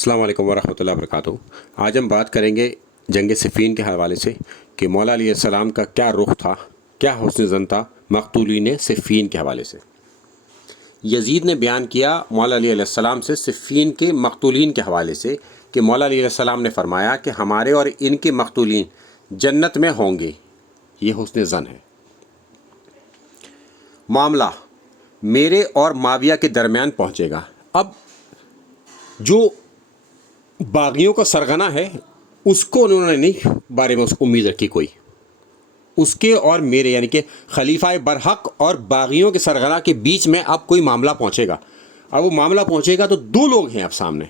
السلام علیکم ورحمۃ اللہ وبرکاتہ۔ آج ہم بات کریں گے جنگ صفین کے حوالے سے کہ مولا علیہ السلام کا کیا رخ تھا، کیا حسن زن تھا مقتولین صفین کے حوالے سے۔ یزید نے بیان کیا مولا علیہ السلام سے صفین کے مقتولین کے حوالے سے کہ مولا علیہ السلام نے فرمایا کہ ہمارے اور ان کے مقتولین جنت میں ہوں گے، یہ حسن زن ہے۔ معاملہ میرے اور معاویہ کے درمیان پہنچے گا۔ اب جو باغیوں کا سرغنہ ہے اس کو انہوں نے نہیں بارے میں اس کو امید رکھی کوئی، اس کے اور میرے یعنی کہ خلیفہ برحق اور باغیوں کے سرغنہ کے بیچ میں اب کوئی معاملہ پہنچے گا۔ اب وہ معاملہ پہنچے گا تو دو لوگ ہیں اب سامنے،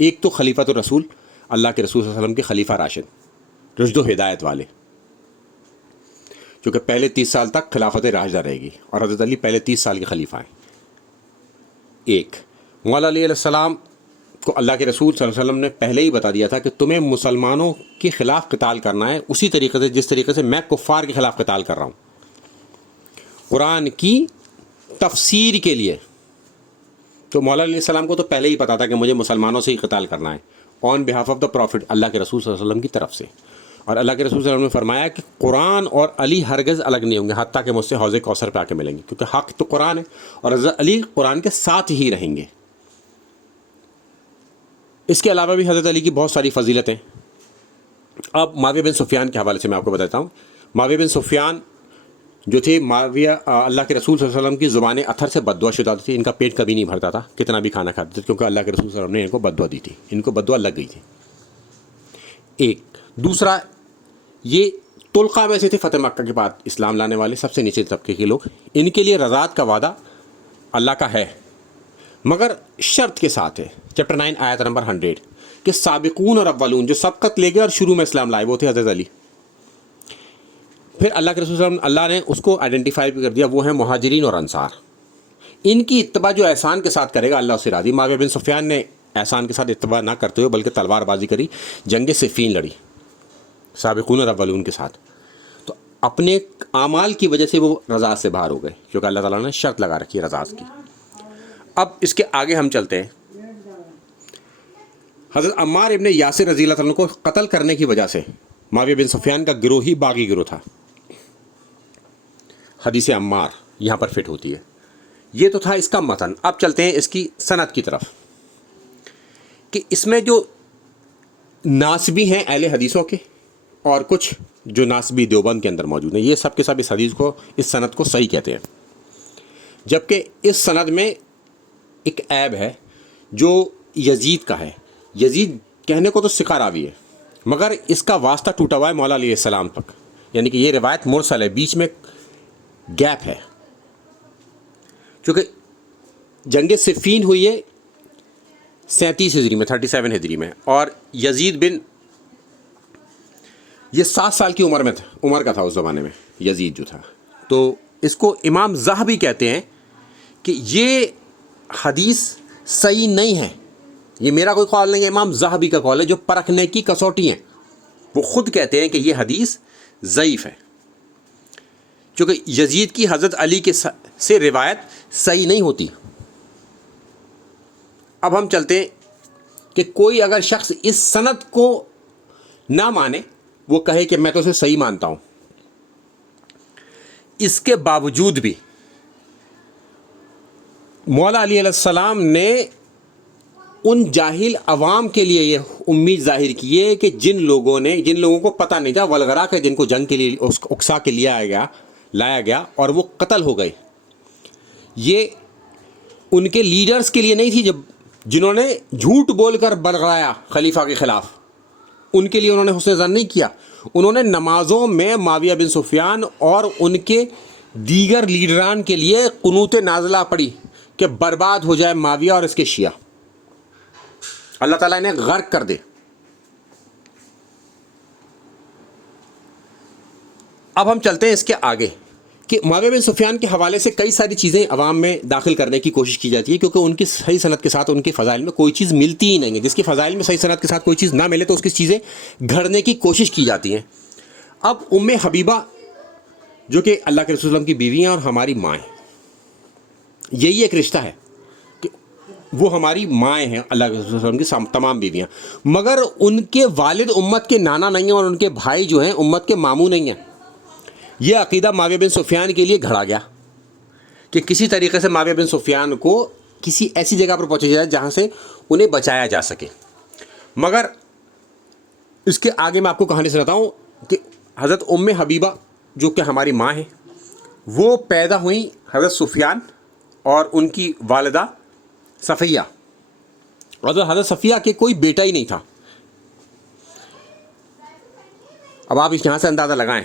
ایک تو خلیفۃ الرسول، اللہ کے رسول صلی اللہ علیہ وسلم کے خلیفہ راشد، رشد و ہدایت والے، جو کہ پہلے 30 سال تک خلافت راشدہ رہے گی، اور حضرت علی پہلے 30 سال کے خلیفہ ہیں۔ ایک مولا علیہ السلام کو اللہ کے رسول صلی اللہ علیہ وسلم نے پہلے ہی بتا دیا تھا کہ تمہیں مسلمانوں کے خلاف قتال کرنا ہے اسی طریقے سے جس طریقے سے میں کفار کے خلاف قتال کر رہا ہوں، قرآن کی تفسیر کے لیے۔ تو مولا علیہ السلام کو تو پہلے ہی پتا تھا کہ مجھے مسلمانوں سے ہی قتال کرنا ہے، آن بہاف آف دا پروفٹ، اللہ کے رسول صلی اللہ علیہ وسلم کی طرف سے۔ اور اللہ کے رسول صلی اللہ علیہ وسلم نے فرمایا کہ قرآن اور علی ہرگز الگ نہیں ہوں گے حتیٰ کہ مجھ سے حوض کوثر پہ آ کے ملیں گے، کیونکہ حق تو قرآن ہے اور حضرت علی قرآن کے ساتھ ہی رہیں گے۔ اس کے علاوہ بھی حضرت علی کی بہت ساری فضیلتیں۔ اب معاویہ بن سفیان کے حوالے سے میں آپ کو بتاتا ہوں۔ معاویہ بن سفیان جو تھے، معاویہ اللہ کے رسول صلی اللہ علیہ وسلم کی زبان اتھر سے بد دعا شدہ تھی، ان کا پیٹ کبھی نہیں بھرتا تھا کتنا بھی کھانا کھاتے تھے، کیونکہ اللہ کے رسول صلی اللہ علیہ وسلم نے ان کو بد دعا دی تھی، ان کو بد دعا لگ گئی تھی۔ ایک دوسرا، یہ طلقہ میں سے تھے، فتح مکہ کے بعد اسلام لانے والے سب سے نیچے طبقے کے لوگ۔ ان کے لیے رضاعت کا وعدہ اللہ کا ہے، مگر شرط کے ساتھ ہے۔ چیپٹر 9 آیت نمبر 100 کہ سابقون اور اولون، جو سبقت لے گئے اور شروع میں اسلام لائے، وہ تھے حضرت علی۔ پھر اللہ کے رسول صلی اللہ علیہ وسلم اللہ نے اس کو آئیڈینٹیفائی بھی کر دیا، وہ ہیں مہاجرین اور انصار۔ ان کی اتباع جو احسان کے ساتھ کرے گا اللہ اسے راضی۔ معاویہ بن سفیان نے احسان کے ساتھ اتباع نہ کرتے ہوئے بلکہ تلوار بازی کری، جنگ صفین لڑی سابقون اور اولون کے ساتھ، تو اپنے اعمال کی وجہ سے وہ رضاعت سے باہر ہو گئے، کیونکہ اللہ تعالیٰ نے شرط لگا رکھی ہے رضاعت کی۔ اب اس کے آگے ہم چلتے ہیں۔ حضرت عمار ابن یاسر رضی اللہ عنہ کو قتل کرنے کی وجہ سے معاویہ بن سفیان کا گروہی باغی گروہ تھا۔ حدیث عمار یہاں پر فٹ ہوتی ہے۔ یہ تو تھا اس کا متن۔ اب چلتے ہیں اس کی سند کی طرف، کہ اس میں جو ناسبی ہیں اہل حدیثوں کے اور کچھ جو ناسبی دیوبند کے اندر موجود ہیں، یہ سب کے سب اس حدیث کو، اس سند کو صحیح کہتے ہیں، جبکہ اس سند میں ایک عیب ہے جو یزید کا ہے۔ یزید کہنے کو تو ثقہ راوی ہے، مگر اس کا واسطہ ٹوٹا ہوا ہے مولا علیہ السلام تک، یعنی کہ یہ روایت مرسل ہے، بیچ میں گیپ ہے، کیونکہ جنگ صفین ہوئی ہے 37 ہجری میں، 37 ہجری میں، اور یزید بن یہ 7 سال کی عمر کا تھا اس زمانے میں یزید جو تھا۔ تو اس کو امام ذہبی کہتے ہیں کہ یہ حدیث صحیح نہیں ہے، یہ میرا کوئی قول نہیں ہے، امام ذہبی کا قول ہے جو پرکھنے کی کسوٹی ہیں، وہ خود کہتے ہیں کہ یہ حدیث ضعیف ہے، چونکہ یزید کی حضرت علی کے سے روایت صحیح نہیں ہوتی۔ اب ہم چلتے ہیں کہ کوئی اگر شخص اس سند کو نہ مانے، وہ کہے کہ میں تو اسے صحیح مانتا ہوں، اس کے باوجود بھی مولا علیہ السلام نے ان جاہل عوام کے لیے یہ امید ظاہر کی ہے کہ جن لوگوں کو پتہ نہیں تھا، ولغرا کے جن کو جنگ کے لیے اکسا کے لایا گیا اور وہ قتل ہو گئے، یہ ان کے لیڈرز کے لیے نہیں تھی جنہوں نے جھوٹ بول کر برگلایا خلیفہ کے خلاف، ان کے لیے انہوں نے حسن ظن نہیں کیا، انہوں نے نمازوں میں معاویہ بن سفیان اور ان کے دیگر لیڈران کے لیے قنوت نازلہ پڑھی کہ برباد ہو جائے معاویہ اور اس کے شیعہ، اللہ تعالیٰ انہیں غرق کر دے۔ اب ہم چلتے ہیں اس کے آگے کہ معاویہ بن سفیان کے حوالے سے کئی ساری چیزیں عوام میں داخل کرنے کی کوشش کی جاتی ہے، کیونکہ ان کی صحیح سند کے ساتھ ان کے فضائل میں کوئی چیز ملتی ہی نہیں ہے۔ جس کے فضائل میں صحیح سند کے ساتھ کوئی چیز نہ ملے تو اس کی چیزیں گھڑنے کی کوشش کی جاتی ہیں۔ اب ام حبیبہ جو کہ اللہ کے رسول صلی اللہ علیہ وسلم کی بیوی ہیں اور ہماری ماں ہیں، یہی ایک رشتہ ہے کہ وہ ہماری مائیں ہیں اللہ کے رسول صلی اللہ علیہ وسلم کی تمام بیویاں، مگر ان کے والد امت کے نانا نہیں ہیں اور ان کے بھائی جو ہیں امت کے ماموں نہیں ہیں۔ یہ عقیدہ معاویہ بن سفیان کے لیے گھڑا گیا کہ کسی طریقے سے معاویہ بن سفیان کو کسی ایسی جگہ پر پہنچا جائے جہاں سے انہیں بچایا جا سکے۔ مگر اس کے آگے میں آپ کو کہانی سناتا ہوں کہ حضرت ام حبیبہ جو کہ ہماری ماں ہیں، وہ پیدا ہوئیں حضرت سفیان اور ان کی والدہ صفیہ، اور حضرت صفیہ کے کوئی بیٹا ہی نہیں تھا۔ اب آپ اس یہاں سے اندازہ لگائیں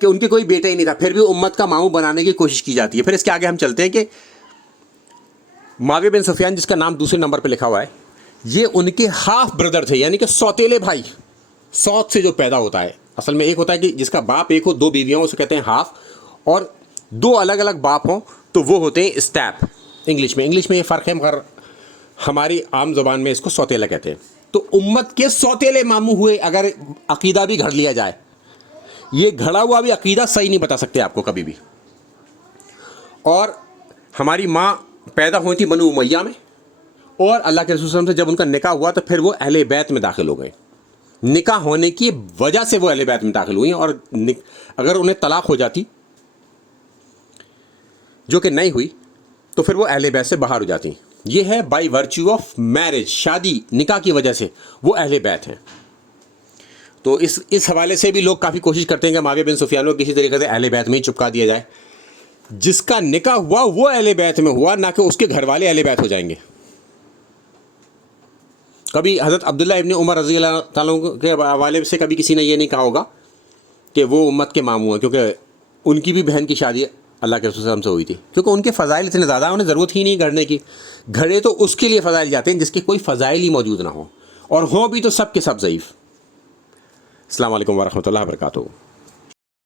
کہ ان کے کوئی بیٹا ہی نہیں تھا، پھر بھی امت کا ماموں بنانے کی کوشش کی جاتی ہے۔ پھر اس کے آگے ہم چلتے ہیں کہ معاویہ بن سفیان جس کا نام دوسرے نمبر پہ لکھا ہوا ہے، یہ ان کے ہاف بردر تھے، یعنی کہ سوتیلے بھائی، سوت سے جو پیدا ہوتا ہے۔ اصل میں ایک ہوتا ہے کہ جس کا باپ ایک ہو، دو بیویاں ہوں، اسے کہتے ہیں ہاف، اور دو الگ الگ باپ ہوں تو وہ ہوتے ہیں اسٹیپ۔ انگلش میں یہ فرق ہے، مگر ہماری عام زبان میں اس کو سوتیلا کہتے ہیں۔ تو امت کے سوتیلے ماموں ہوئے، اگر عقیدہ بھی گھڑ لیا جائے، یہ گھڑا ہوا بھی عقیدہ صحیح نہیں بتا سکتے آپ کو کبھی بھی۔ اور ہماری ماں پیدا ہوئی تھی بنو امیہ میں، اور اللہ کے رسول صلی اللہ علیہ وسلم سے جب ان کا نکاح ہوا تو پھر وہ اہل بیت میں داخل ہو گئے۔ نکاح ہونے کی وجہ سے وہ اہل بیت میں داخل ہوئی، اور اگر انہیں طلاق ہو جاتی جو کہ نہیں ہوئی تو پھر وہ اہل بیت سے باہر ہو جاتی۔ یہ ہے بائی ورچیو آف میرج، شادی نکاح کی وجہ سے وہ اہل بیت ہیں۔ تو اس حوالے سے بھی لوگ کافی کوشش کرتے ہیں کہ معاویہ بن سفیان کو کسی طریقے سے اہل بیت میں ہی چپکا دیا جائے۔ جس کا نکاح ہوا وہ اہل بیت میں ہوا، نہ کہ اس کے گھر والے اہل بیت ہو جائیں گے۔ کبھی حضرت عبداللہ ابن عمر رضی اللہ تعالیٰ کے حوالے سے کبھی کسی نے یہ نہیں کہا ہوگا کہ وہ امت کے ماموں ہیں، کیونکہ ان کی بھی بہن کی شادی اللہ کے رسول صلی اللہ علیہ وسلم سے ہوئی تھی، کیونکہ ان کے فضائل اتنے زیادہ ہیں، انہیں ضرورت ہی نہیں گھڑنے کی۔ گھڑے تو اس کے لیے فضائل جاتے ہیں جس کے کوئی فضائل ہی موجود نہ ہوں، اور ہوں بھی تو سب کے سب ضعیف۔ السلام علیکم ورحمۃ اللہ وبرکاتہ۔